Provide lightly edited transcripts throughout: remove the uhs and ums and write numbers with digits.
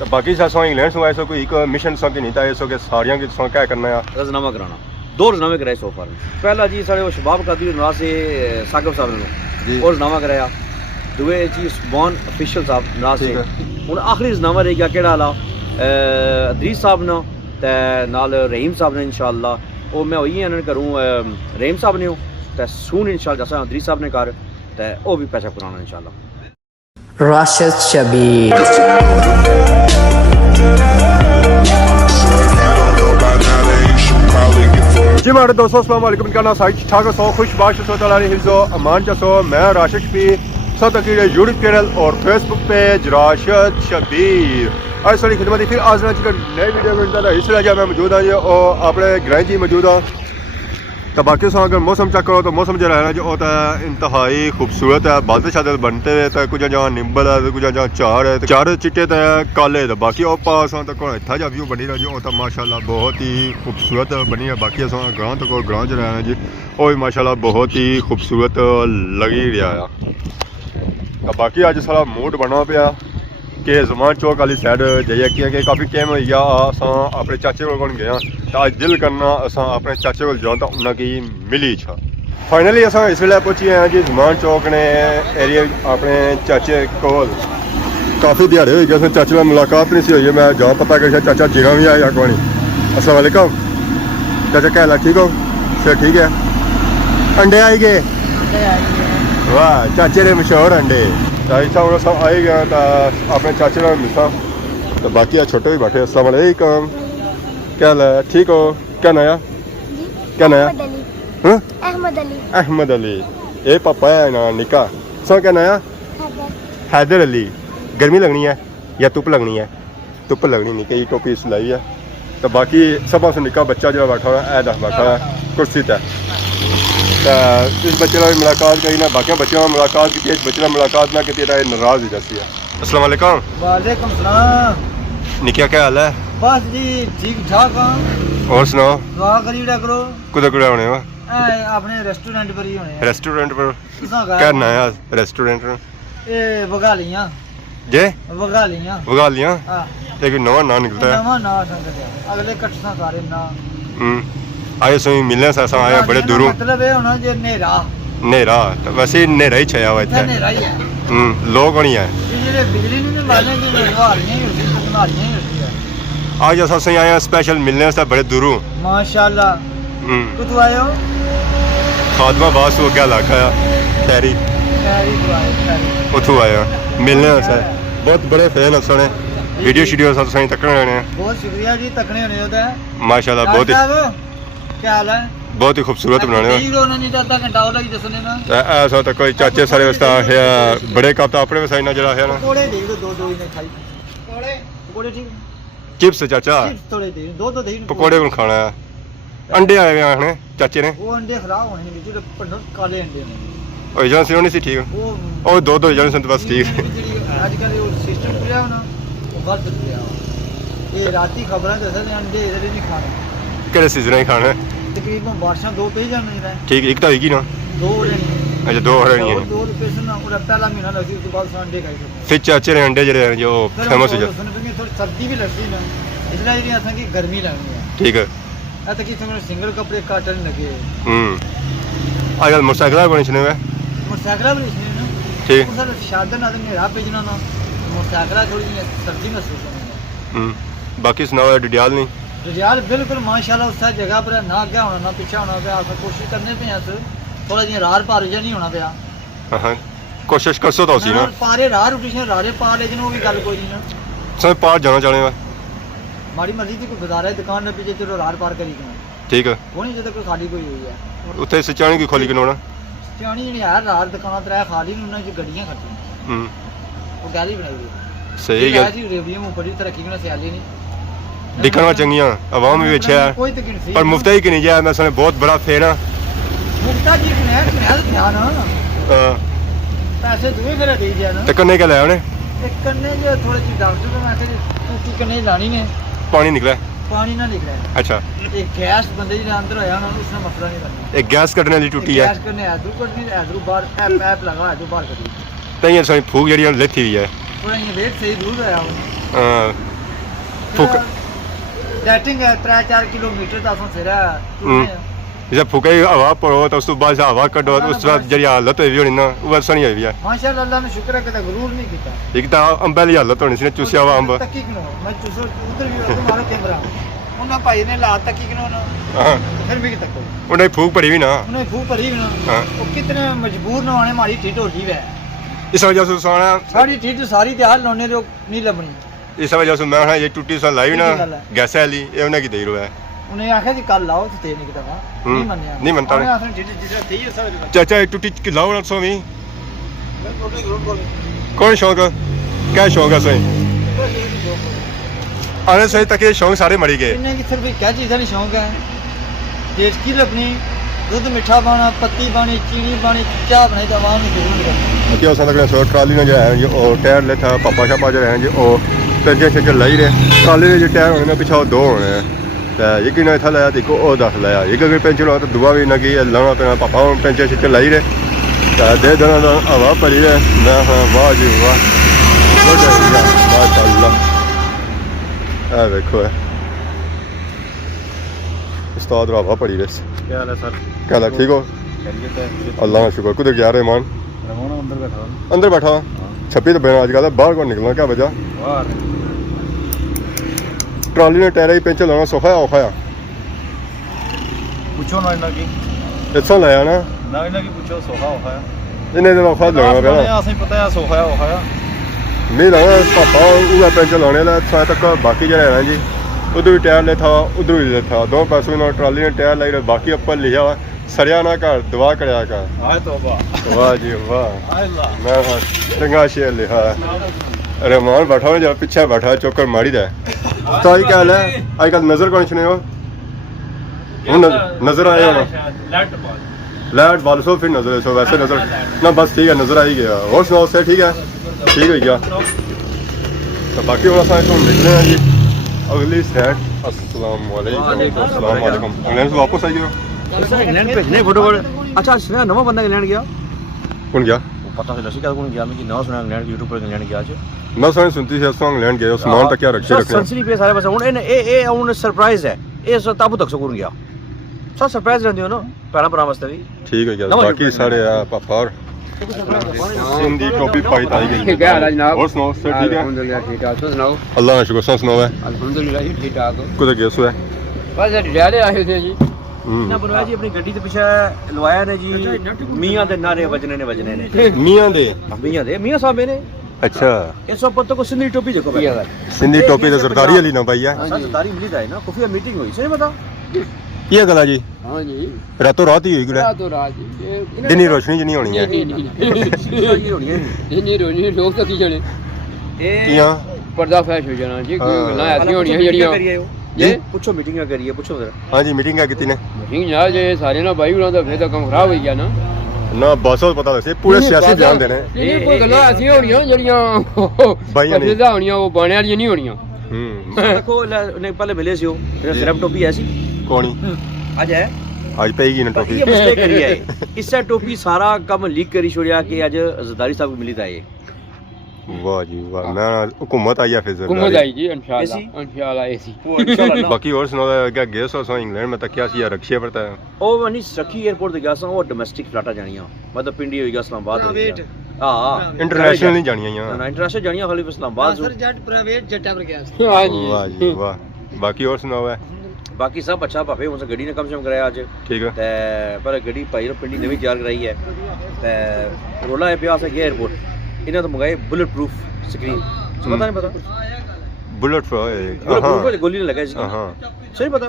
तो बाकी सां इंग्लैंड से आए सो कोई एक मिशन सो कि नहीं था ऐसो के सारियां की सो क्या करना है रजनामा कराना 2 रजनामे कराए सो फार पहला जी साढ़े वो शबाब कादिर नाज से साकिब साहब ने और रजनामा कराया दुए जी बॉन ऑफिशियल साहब नाज से हुन आखिरी रजनामा रह गया केड़ा वाला इदरीस साहब ने ते नाल रहीम साहब ने इंशाअल्लाह वो मैं वही अनन करूं रहीम साहब ने ते सून इंशाअल्लाह जैसा इदरीस साहब ने कर ते वो भी पैसा पुराना इंशाअल्लाह Rashid Shabir जी हमारे दोस्तों अस्सलाम वालेकुम इनका नाम साइड ठाक सो खुशबाश सो तला हिफ्ज़ो अमान चसो मैं राशिद शबीर सब तक यूट्यूब चैनल और फेसबुक पेज राशिद शबीर आज सारी खिदमत फिर आज नई वीडियो में इसलिए मैं मौजूद हाँ जी और अपने ग्रह जी मौजूद हाँ तो बाकी सो अगर मौसम चेक करो तो मौसम जो रहना जो होता है इंतहाई खूबसूरत है बादल शादल बनते हुए तो कुछ जहाँ निम्बल है कुछ जहाँ चार है चार चिट्टे तो काले तो बाकी और पास तो कोई इतना जा व्यू बनी रहा जी वो तो माशाल्लाह बहुत ही खूबसूरत बनी है बाकी अस ग्रां तो कोई ग्रां च रहना जी वो भी माशाल्लाह बहुत ही खूबसूरत लगी रहा है तो बाकी अज सारा मूड बना पाया कि जमान चौक वाली साइड जाइए कि काफ़ी टाइम हो गया अस अपने चाचे को गए तो अज दिल करना अस अपने चाचे को जाओ तो उन्होंने मिली छा फाइनली अस इस वे पहुंची हैं जी जमान चौक ने एरिया अपने चाचे को काफ़ी दिहाड़े हो गए चाचे में मुलाकात नहीं सी हुई मैं जाओ पता कर चाचा जीना भी आया कौन अस्सलाम वालेकुम चाचा क्या हाल ठीक हो फिर ठीक है अंडे आई गए वाह चाचे ने मशहूर अंडे ऐसा हम सब आए गए तो अपने चाचे ने मिलता तो बाकी छोटे भी बैठे अस्सलाम वालेकुम क्या हाल है ठीक हो क्या नया क्या नया अहमद अली ये पापा है ना निका सो क्या नया हैदर अली गर्मी लगनी है या धुप लगनी है धुप लगनी नहीं कई टोपी सिलाई है तो बाकी सब से निका बच्चा जो बैठा हुआ है बैठा है कुर्सी तय तो इस बच्चे ने मुलाकात करी ना बाकी बच्चों ने मुलाकात की बच्चे ने मुलाकात ना की नाराज हो जाती है अस्सलाम वालेकुम वालेकुम सलाम निकिया क्या हाल है बस जी ठीक ठाक हां और सुनाओ दुआ करीड़ा करो कुदे कुदे होने वा अपने रेस्टोरेंट पर ही होने रेस्टोरेंट पर क्या नया रेस्टोरेंट ए बगालियां जे बगालियां हां लेकिन नवा ना निकलता है नवा ना अगले कटसा सारे ना आए सही मिलने से आए बड़े दूरों मतलब है होना जे नेरा तो वैसे नेरा ही छाया हुआ इतना नेरा ही है लोग नहीं है ये बिजली नहीं मारने की बीमारियां ही होती है आज अस सही आए स्पेशल मिलने से बड़े दूरों माशाल्लाह कुछ आए हो खादमा बास वो क्या इलाका है खैरी उठू आया मिलने से बहुत बड़े फैन है सुने वीडियो शीडियो सब सही तकने होने बहुत शुक्रिया जी तकने होने होता है माशाल्लाह बहुत ही क्या हाल है बहुत ही खूबसूरत बनाने ऐसा तो कोई चाचे सारे वास्ते बड़े कप तो अपने वसाई ना जरा है ना चिप्स चाचा पकौड़े कौन खाना है अंडे आए हुए हैं चाचे ने वो अंडे खराब होने जो काले अंडे ने ओ एजेंसी होनी सी ठीक ओ दो एजेंसी बस ठीक आजकल वो सिस्टम खुला ना वो गलत खुला ये राती खबरें दसदे अंडे इधर नहीं खाने केड़े सीजन ही खाना है तकरीबन बारिशां दो पे जाने है ठीक एक तो होगी ना दो हो रही अच्छा दो हो रही है 2 रुपए से ना पूरा पहला महीना लगी उसके बाद अंडे खाई फिर चाचे ने अंडे जरे जो फेमस हो थोड़ी सर्दी भी लगती ना इसलिए जी असन की गर्मी लगनी है ठीक है आ तक कि सिंगल कपड़े काटन लगे आजकल मोटरसाइकिल बने छने हुए मोटरसाइकिल भी इसने ना ठीक सर शादन आदमी ने राह भेजना ना मोटरसाइकिल थोड़ी सर्दी महसूस होनी बाकी सुनाओ डडियाल नहीं डडियाल बिल्कुल माशाल्लाह उस जगह पर ना आगे होना ना पीछे होना पे आप कोशिश करने पे हैं थोड़ा जी रार पार जा नहीं होना पे हां कोशिश कर सो तो सी ना पारे रार उठे रारे पार लेकिन वो भी गल कोई नहीं ना सब पार जाना चाहने वा माड़ी मर्जी की कोई बाजार है दुकान ने पीछे चलो रार पार करी गए ठीक है वो नहीं जब तक खाली कोई हुई है उत्थे सचाणी की खोली के नोना सचाणी नहीं यार रार दुकान तरह खाली नहीं उन्हें गड्डियां खर्ची वो गाली बनाई हुई सही है जी रेवड़ियों में बड़ी तरक्की करना सियाली नहीं दिखना चंगियां आवाम भी अच्छा है पर मुफ्ता ही कि नहीं जाए मैं सुने बहुत बड़ा फेर है मुफ्ता जी कने ध्यान पैसे दुए मेरा दे दिया ना ते कन्ने क्या लाया ने एक कन्ने जो थोड़ी सी डॉक्टर को मैं कह तू कन्ने लानी ने पानी निकला पानी ना निकला अच्छा एक गैस बंदे जी अंदर होया ना उसने मसला नहीं करना एक गैस कटने वाली टूटी है गैस करने इधर कटनी इधर बाहर पैप लगा इधर बाहर कटी तई सही फूक जड़ी लेथी हुई है पूरा ये वेट सही दूर आया फुक ਡੈਟਿੰਗ ਹੈ 3-4 ਕਿਲੋਮੀਟਰ ਦਾ ਫਸਿਆ ਜੇ ਫੁਕੇ ਹਵਾ ਪੜੋ ਤਾਂ ਉਸ ਤੋਂ ਬਾਅਦ ਹਵਾ ਕੱਢੋ ਉਸ ਤੋਂ ਬਾਅਦ ਜਿਹੜੀ ਹਾਲਤ ਹੋਈ ਹੋਣੀ ਨਾ ਉਹ ਸਣੀ ਹੋਈ ਹੈ ਮਾਸ਼ਾਅੱਲਾ ਅੱਲਾਹ ਨੂੰ ਸ਼ੁਕਰ ਹੈ ਕਿ ਗਰੂਰ ਨਹੀਂ ਕੀਤਾ ਇੱਕ ਤਾਂ ਅੰਬ ਵਾਲੀ ਹਾਲਤ ਹੋਣੀ ਸੀ ਨਾ ਚੂਸਿਆ ਵਾ ਅੰਬ ਤੱਕੀ ਕਿਨੋ ਮੈਂ ਚੂਸੋ ਉਧਰ ਵੀ ਮਾਰੋ ਕੈਮਰਾ ਉਹਨਾਂ ਭਾਈ ਨੇ ਲਾ ਤੱਕੀ ਕਿਨੋ ਨਾ ਹਾਂ ਫਿਰ ਵੀ ਤੱਕੋ ਉਹਨੇ ਫੂਕ ਭਰੀ ਵੀ ਨਾ ਉਹਨੇ ਫੂ ਭਰੀ ਨਾ ਉਹ ਕਿਤਨੇ ਮਜਬੂਰ ਨਾ ਹੋਣੇ ਮਾਰੀ ਢਿੱਡ ਢੋਲੀ ਵੇ ਇਸ ਵਜ੍ਹਾ से सोना ਸਾਡੀ ਢਿੱਡ ਸਾਰੀ ਤੇ ਹਾਲ ਲਾਉਣੇ ਰੋ ਨਹੀਂ ਲੱਭਣੀ इस वजह से मैं ये टूटी सा लाई ना गैस वाली ये उन्हें की दे रहा है उन्हें आखिया जी कल लाओ ते नहीं किता नहीं मानया नहीं मानता उन्हें आखिया ढिड जिसरा थी है सब चाचा एक टूटी लाओ ना सोमी कौन शौक क्या शौक है सही आने सही तक ये शौक सारे मरी गए इन्हें की सिर्फ क्या चीज़ नहीं शौक है टेस्ट की अपनी दूध मीठा पाना पत्ती पानी चीनी पानी चाय बनाई तो आवाम में जरूर करनी क्या उसने लगना सो ट्राली में जो है ये और टायर लेता पापा शापा जो है जी और पंजे छे लाई रहे ट्राली में जो टायर होने पीछे दो होने तो एक ना इतना लाया तो एक दस लाया एक अगर पेंचर हो तो दुआ भी ना की लाना पैना पापा पेंचे छे लाई रहे तो दे दोनों हवा भरी है मैं हाँ वाह जी वाह माशाअल्लाह देखो उस्ताद हवा भरी बस क्या हाल है सर क्या हाल ठीक हो अल्लाह का शुक्र कुछ गया रहमान अंदर बैठा छप्पी तो बिना अजकल बाहर कौन निकलना क्या वजह ट्राली ने टायर ही पेंचर लाना सौखा औखा पूछो ना इन्ना की इत्थों लाया ना इन्ना की पूछो सोखा औखा इन्हें तो औखा लगना पैना असें पता है सोखा औखा नहीं लाना पापा उगा पेंचर लाने ला साथ तक बाकी जो है जी उधर भी टायर ले था उधर भी ले था दो पैसों में ट्राली ने टायर लाई बाकी ऊपर लिखा हुआ सरिया ना कर दुआ करया कर वाह जी वाह मैं चंगा शेर लिखा रहमान बैठा जब पीछे बैठा चौकर मारी दे तो आई क्या हाल है अजकल नजर कौन सुने हो नजर आए हो लाइट बाल सो फिर नजर सो वैसे नजर ना बस ठीक है नजर आई गया और सुनाओ से ठीक है ठीक हो गया तो बाकी और तो निकले हैं जी अगली साइड अस्सलाम वालेकुम इंग्लैंड से वापस आई हो इंग्लैंड भेजने फटाफट अच्छा सुना नवा बंदा इंग्लैंड गया कौन गया पता से रशीद कौन गया मैं नवा सुना इंग्लैंड यूट्यूब पर इंग्लैंड गया मैं सुनी सुनती थी असो इंग्लैंड गए सामान तक क्या रखे रखे सनसनी पे सारे बस हुन ए हुन सरप्राइज है ए सो तब तक सकून गया सब सरप्राइज रहंदी हो ना पहला परा वास्ते भी ठीक है गया बाकी सारे पापा और सिंधी टोपी पाई ताई गई क्या हाल है जनाब और सुनाओ सब ठीक है अल्हम्दुलिल्लाह ठीक ठाक तुम सुनाओ अल्लाह का शुक्र सुनाओ है अल्हम्दुलिल्लाह जी ठीक ठाक कुछ गया सो है बस डैडे आए थे जी ना बनवाया जी अपनी गड्डी के पीछे लवाया ने जी मियां दे नारे वजने ने मियां दे मियां साहब ने अच्छा ये सब पत्तों को सिंधी टोपी देखो भाई सिंधी टोपी तो सरकारी वाली ना भाई है सरकारी मिली था ना खुफिया मीटिंग हुई सही बता ये गला जी हां जी रातों रात ही हुई गुड़ा रातों रात जी दिन ही रोशनी नहीं होनी है इन्नी रोनी लोग तो की जाने किया पर्दा फैश हो जाना जी कोई गल्लां ऐसी होनी है जड़ियां जी पूछो मीटिंग करिए पूछो जरा हां जी मीटिंग क्या की ने मीटिंग यार जे सारे ना भाई उन्होंने फिर तो काम खराब हो गया ना ना बस पता लगे पूरे सियासी ध्यान देने ये कोई गल्लां ऐसी होनी है जड़ियां भाई नहीं सीधा होनी वो बाणे वाली नहीं होनी देखो ने पहले मिले सी हो सिर्फ टोपी ऐसी कौन आज है आज पेगी ना टोपी ये मिस्टेक करी है इससे टोपी सारा काम लीक करी छोड़िया कि आज जरदारी साहब को मिली था ये वाह जी वाह मैं हुकूमत आई है फिर हुकूमत आई जी इंशाल्लाह एसी बाकी और सुनाओ क्या गए सो इंग्लैंड में तक क्या सी रखिए पड़ता है ओ मनी रखी एयरपोर्ट ते गया सा वो डोमेस्टिक फ्लाटा जानियां मतलब पिंडी होई गया इस्लामाबाद हां इंटरनेशनल नहीं जानियां यहां ना इंटरनेशनल जानियां खाली इस्लामाबाद सर जट प्राइवेट जट्टा पर गया हां जी वाह जी वाह बाकी और सुनाओ है बाकी सब अच्छा भावे उनसे गड्डी ने कम से कम कराया आज ठीक है ते पर गड्डी भाई रो पिंडी नवी तैयार कराई है ते रोला है पिया से गया एयरपोर्ट इन्हें तो मंगाए बुलेट प्रूफ स्क्रीन पता नहीं पता बुलेट प्रूफ गोली नहीं लगा इसकी हां सही पता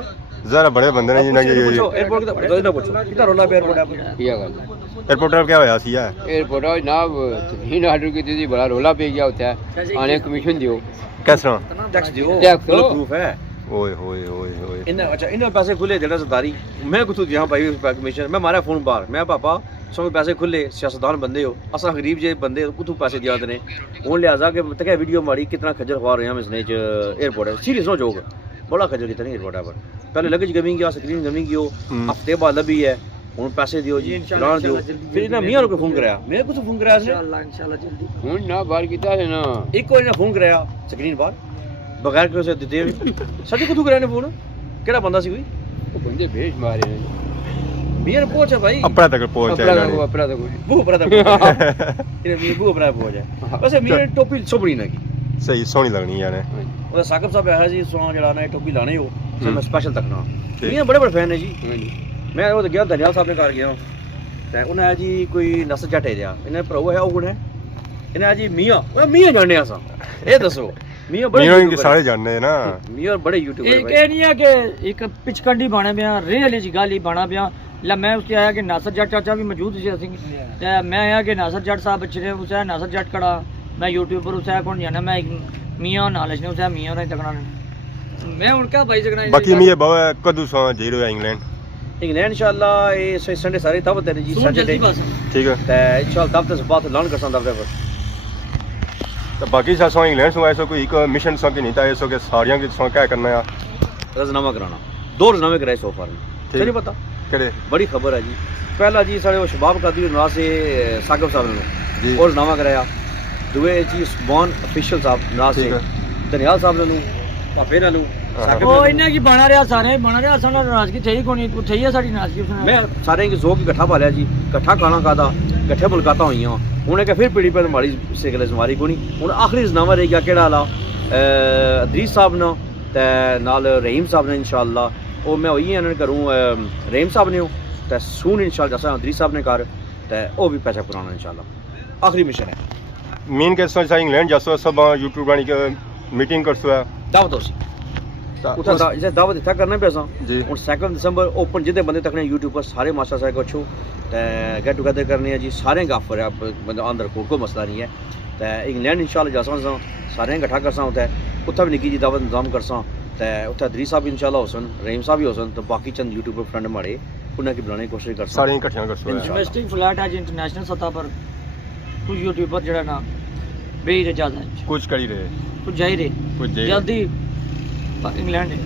जरा बड़े बंदे ने जिन्ना पूछो एयरपोर्ट का पता ना पूछो कितना रोला पे एयरपोर्ट है किया गल एयरपोर्ट पर क्या होया सी है एयरपोर्ट जनाब तीन ऑर्डर की थी बड़ा रोला पे गया होता है आने कमीशन दियो किस तरह टैक्स दियो टैक्स बुलेट प्रूफ है ओए होए होए होए इन्हें अच्छा इन्हें पैसे खुले देना सरदारी मैं कुछ यहाँ भाई कमीशन मैं मारा फोन बार मैं पापा सब पैसे खुले सियासतदान बंदे हो असा गरीब जे बंदे कुछ पैसे दिया ने हूँ लिहाजा के तक वीडियो मारी कितना खजर खुआ रहे हैं इसने एयरपोर्ट है सीरियस नो जोक बड़ा खजर कितना एयरपोर्ट है पर पहले लगेज गमी गया स्क्रीन गमी गयो हफ्ते बाद लभी है हूँ पैसे दियो जी चलान दियो फिर इन्हें मियाँ को फोन कराया मैं कुछ फोन कराया इंशाल्लाह जल्दी हूँ ना बाहर किता है ना एक को इन्हें फोन कराया स्क्रीन बार ਬਗੈਰ ਕਿਸੇ ਦਿੱਤੇ ਵੀ ਸਾਡੇ ਕੋਲ ਤੂੰ ਕਰਿਆ ਨੇ ਫੋਨ ਕਿਹੜਾ ਬੰਦਾ ਸੀ ਕੋਈ ਉਹ ਬੰਦੇ ਭੇਜ ਮਾਰੇ ਨੇ ਮੀਆਂ ਪਹੁੰਚਾ ਭਾਈ अपना तक पहुंच ਆਪਣਾ जाए ਦਾ ਆਪਣਾ ਦਾ ਕੋਈ ਬੂ ਬਰਾ ਦਾ ਇਹ ਮੀਆਂ ਬੂ ਬਰਾ ਪਹੁੰਚਾ ਵੈਸੇ ਮੀਆਂ ਟੋਪੀ ਸੋਹਣੀ ਨਾ ਕੀ सही सोहनी लगनी यार ਉਹਦਾ ਸਾਕਬ ਸਾਹਿਬ ਆਇਆ ਜੀ ਸੋਹਣਾ ਜਿਹੜਾ ਨਾ ਟੋਪੀ ਲਾਣੇ ਉਹ ਮੈਂ ਸਪੈਸ਼ਲ ਤੱਕਣਾ ਠੀਕ। ਮੀਆਂ ਬੜੇ ਬੜੇ ਫੈਨ ਨੇ ਜੀ ਹਾਂਜੀ ਮੈਂ ਉਹ ਗਿਆ ਦਰਿਆਲ ਸਾਹਿਬ ਦੇ ਘਰ ਗਿਆ ਤੇ ਉਹਨਾਂ ਆ ਜੀ ਕੋਈ ਨਸਲ ਜੱਟ ਹੈ ਜਿਆ ਇਹਨੇ ਭਰਾ ਹੈ ਉਹ ਗੁਣ ਹੈ ਇਹਨੇ ਆ ਜੀ ਮੀਆਂ ਉਹ ਮੀਆਂ ਜਾਣਦੇ ਆ ਸਾਂ ਇਹ ਦੱਸੋ ਮੀਆਂ ਬੜੇ मीनों YouTuber सारे जानने हैं ना ਮੀਆਂ ਬੜੇ ਯੂਟਿਊਬਰ ਇਹ ਇਹ ਨਹੀਂ ਹੈ ਕਿ ਇੱਕ ਪਿਚਕੰਡੀ ਬਾਣੇ ਪਿਆ ਰੇਹ ਵਾਲੀ ਜੀ ਗੱਲ ਹੀ ਬਾਣਾ ਪਿਆ ਲਾ मैं उसके आया कि नासर जट चाचा भी मौजूद थे ਅਸੀਂ ਤੇ मैं आया कि नासर जट साहब अच्छे ने उसे नासर जट कड़ा मैं यूट्यूब पर उसे कौन जाना मैं मियां नॉलेज ने उसे मियां ने तकना मैं उनका भाई जगना बाकी मैं बाबा कदू सा जीरो इंग्लैंड इंग्लैंड इंशाल्लाह ये संडे सारे दावत है जी सैटरडे ठीक है ते इंशाल्लाह दावत से बात ऐलान करसा दावत पर तो बाकी सा सो इंग्लैंड सो ऐसा कोई एक मिशन सो कि नहीं था ऐसा के सारियां के सो क्या करना है रजनामा कराना 2 रजनामे कराए सो फार में नहीं पता केड़े बड़ी खबर है जी पहला जी सारे वो शबाब कादी नाज से साकिब साहब ने और रजनामा कराया दुए जी स्बॉन ऑफिशियल साहब नाज से दनियाल साहब ने पाफेरा नु ਉਹ ਇਹਨਾਂ ਕੀ ਬਣਾ ਰਿਹਾ ਸਾਰੇ ਬਣਾ ਰਿਹਾ ਸਾਡਾ ਨਾਰਾਜ਼ਗੀ ਥਈ ਕੋਣੀ ਉੱਥੇ ਹੀ ਹੈ ਸਾਡੀ ਨਾਰਾਜ਼ਗੀ मैं सारे की जोक इकट्ठा पालिया जी इकट्ठा खाना खाता इकट्ठे मुलाकातां हुई उन्हें क्या फिर पीढ़ी पर माड़ी सिगले मारी कोनी हुन आखिरी रजनामा रह गया केड़ा वाला इदरीस साहब ने ते नाल रहीम साहब ने इंशाअल्लाह ਉਹ ਮੈਂ ਉਹੀ ਇਹਨਾਂ ਕਰੂੰ ਰਹੀਮ ਸਾਹਿਬ ਨੇ ਤੇ ਸੂਨ ਇਨਸ਼ਾਅੱਲਾ ਜਸਾ ਇਦਰੀਸ ਸਾਹਿਬ ਨੇ ਕਰ ਤੇ ਉਹ ਵੀ ਪੈਸਾ ਪੁਰਾਣਾ ਇਨਸ਼ਾਅੱਲਾ ਆਖਰੀ ਮਿਸ਼ਨ ਹੈ मीन के सो इंग्लैंड जासो सब यूट्यूब वाली के मीटिंग करसो है ਦਾਵਤ ਹੋਸੀ ਉਥੇ ਦਾ ਜੇ ਦਾਵਤ ਇੱਥਾ ਕਰਨਾ ਪੈਸਾ ਜੀ ਹੁਣ 2 ਦਸੰਬਰ ਓਪਨ ਜਿਹਦੇ ਬੰਦੇ ਤੱਕਣੇ YouTube पर सारे मास्टर साहब को अच्छो ते गेट टुगेदर करने है जी सारे गाफर है बंदा अंदर कोई मसला नहीं है ते इंग्लैंड इंशाल्लाह जासा सारे इकट्ठा करसा होता है उथे भी निकी जी दावत इंतजाम करसा ते उथे इदरीस साहब इंशाल्लाह होसन रहीम साहब भी होसन तो बाकी चंद यूट्यूबर फ्रेंड मारे उन्हें की बुलाने की कोशिश करसा सारे इकट्ठा करसो है इन्वेस्टिंग फ्लैट आज इंटरनेशनल सतह पर कुछ यूट्यूबर जड़ा ना बेइजाजत कुछ करी रहे कुछ जाई रहे कुछ जाई जल्दी इंग्लैंड है